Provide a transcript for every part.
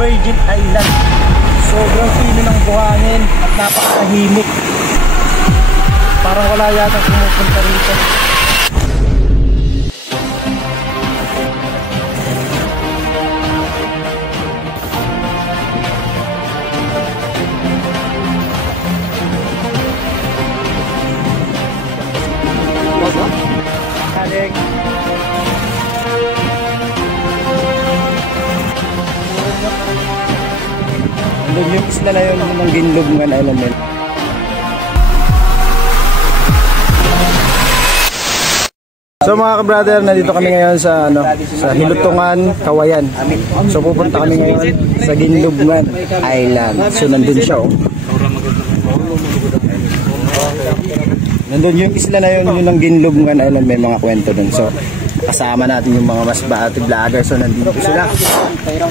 Virgin Island. Sobrang pino ng buhangin at napakahimik. Parang wala yata pumupunta rito. Kaling. Andun yung isla na yun ng Ginlubngan Island. So mga ka-brother, nandito kami ngayon sa sa Hilutungan, Kawayan. So pupunta kami ngayon sa Ginlubngan Island. So nandun siya oh. Nandun yung isla na yun ng Ginlubngan Island, may mga kwento dun. So kasama natin yung mga mas baati vlogger. So nandito sila.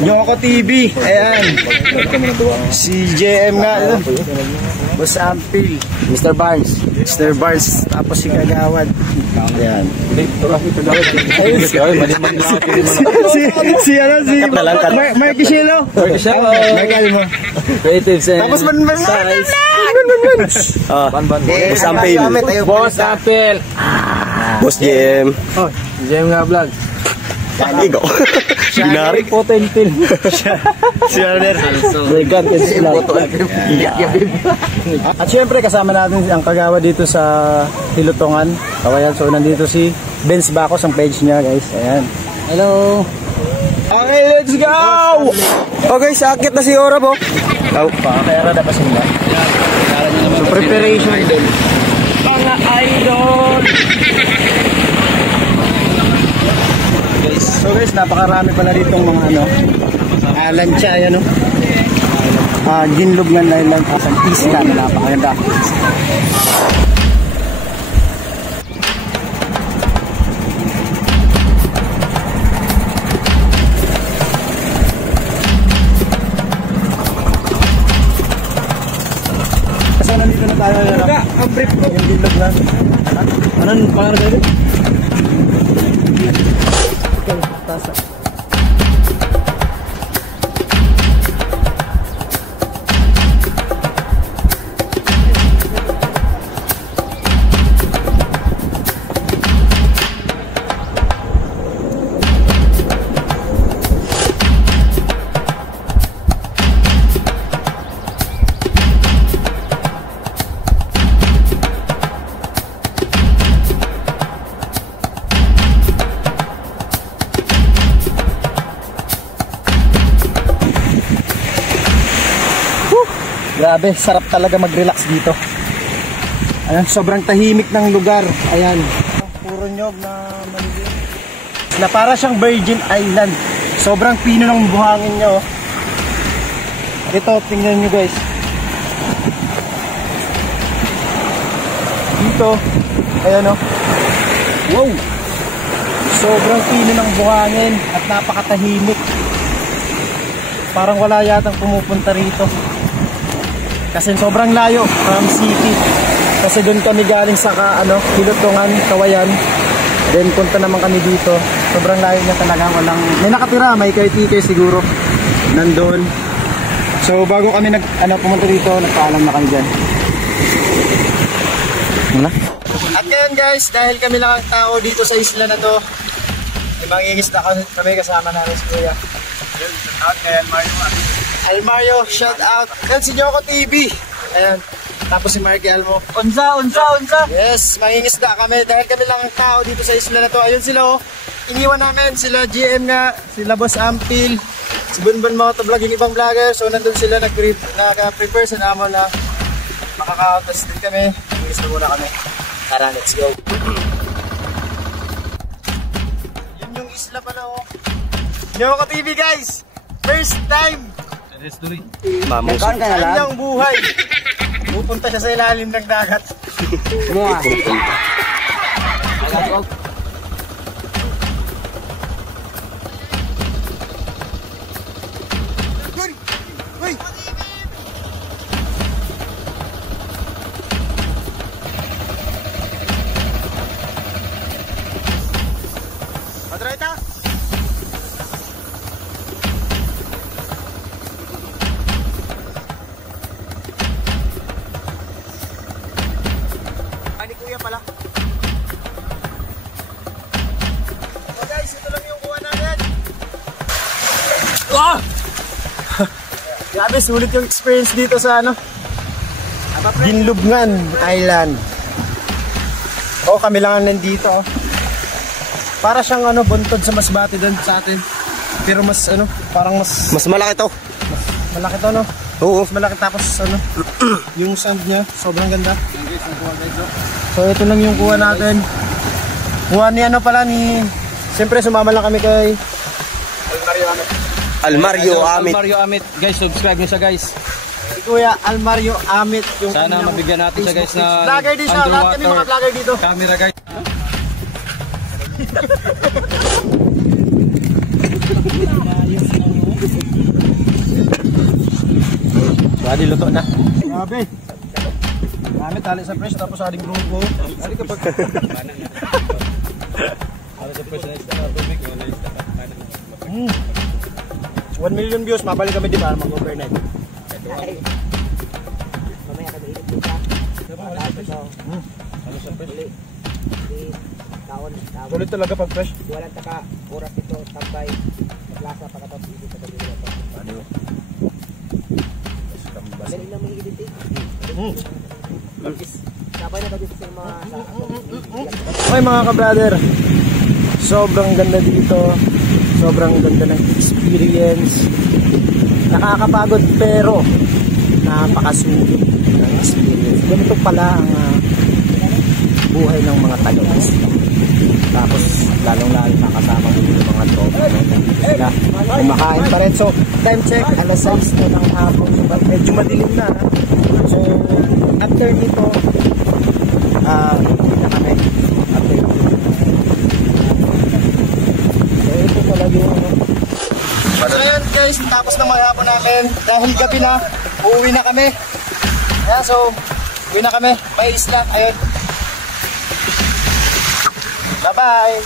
Nyoko TV, ayan. Si JM nga, Boss Ampil, Mr. Barnes, tapos si Kagawad. Ayan. Si Marky Shelo. Marky mo. Creative sense. Tapos Boss Ampil. Boss JM. Oh, JM nga vlog. Ikaw. Binari. Potentil. si Arner. My God, kasi sila. At syempre kasama natin ang Kagawad dito sa Hilutungan, Kawayan. So nandito si Benz Bacos, ang page niya guys. Ayan. Hello. Okay, let's go! Okay, sakit na si Orab oh. Kaya na pasin ba? So preparation din. Mga idol! So guys, napakarami pala dito mga lansya, yan Ginlubngan Island, ang isla na napakaganda. Kasi nandito na tayo ang brief ko yung Ginlubngan. Anong pangarap dito? Tasa. Grabe, sarap talaga mag-relax dito. Ayan, sobrang tahimik ng lugar. Ayan, puro nyog na maliit. Na para siyang Virgin Island. Sobrang pino ng buhangin niya oh. Ito, tingnan nyo guys. Dito, ayan oh. Wow! Sobrang pino ng buhangin at napakatahimik. Parang wala yatang pumupunta rito. Kasi sobrang layo from city. Kasi doon kami galing sa Hilutungan, Kawayan. Then punta naman kami dito. Sobrang layo niya talaga. May nakatira, may caretaker siguro nandoon. So bago kami pumunta dito, nagpaalam na kami dyan. Wala? At ngayon guys, dahil kami lang ang tao dito sa isla na to, mangingisda kami kasama namin si Kuya. Shout out kay Almario, shout out. Yan si Nyoko TV. Ayan. Tapos si Marky Almo. Unsa. Yes, mangingisda kami. Dahil kami lang ang tao dito sa isla na to. Ayun sila oh. Iniwan namin sila GM nga, sila Boss Ampil, si Bunbun Motovlog, yung ibang vlogger. So nandun sila nag-prepare sa namo na makaka-test din kami. Mangingisda muna kami. Tara, let's go. Yun yung isla pala oh. Nyoko TV guys. First time. Mamong Kanyang buhay. Pupunta siya sa ilalim ng dagat. Grabe, sulit yung experience dito sa ano, Ginlubngan Island. Kami lang nandito. Para siyang ano, buntod sa Masbate din sa atin. Pero mas ano, parang mas malaki to. malaki to, no? Oo. Mas malaki, tapos ano, yung sound niya, sobrang ganda. So ito lang yung kuha natin. Kuha ni ano pala ni, siyempre sumama lang kami kay Almario Amit. Almario Amit. Guys, subscribe nyo siya guys. si Kuya Almario Amit. Yung Sana kanyang mabigyan natin siya guys na vlogger din siya, lahat kami mga vlogger dito. camera guys. Pwede luto na. Grabe. Grabe, tali sa press, tapos ading grupo. Ano ka pag... Para sa personalista na tubig, wala yung 1 million views, mabalik kami di para mag-overnight. Mamaya kami init dito. Taon. Sulit talaga pag fresh. Walang taka, oras ito, tambay. Lasa pa katapos init sa pagkilo ito. Dali lang may init eh. Kapay na ba dito sa mga... Okay mga ka-brother, sobrang ganda dito. Sobrang ganda ng experience. Nakakapagod pero napakasulit ng experience. Ganito pala ang buhay ng mga taga-isla. Tapos lalong-lalo nakasama mo yung mga tropa nandito sila. Kumakain pa rin. So time check, alas 6 na ng hapon. So medyo madilim na. So after nito, hindi na kami. After nito. So ito talaga yung ano. So ayan guys, tapos na maghapon namin. Dahil gabi na, uuwi na kami. Ayan, so uwi na kami. May isla. Ayun. Bye-bye.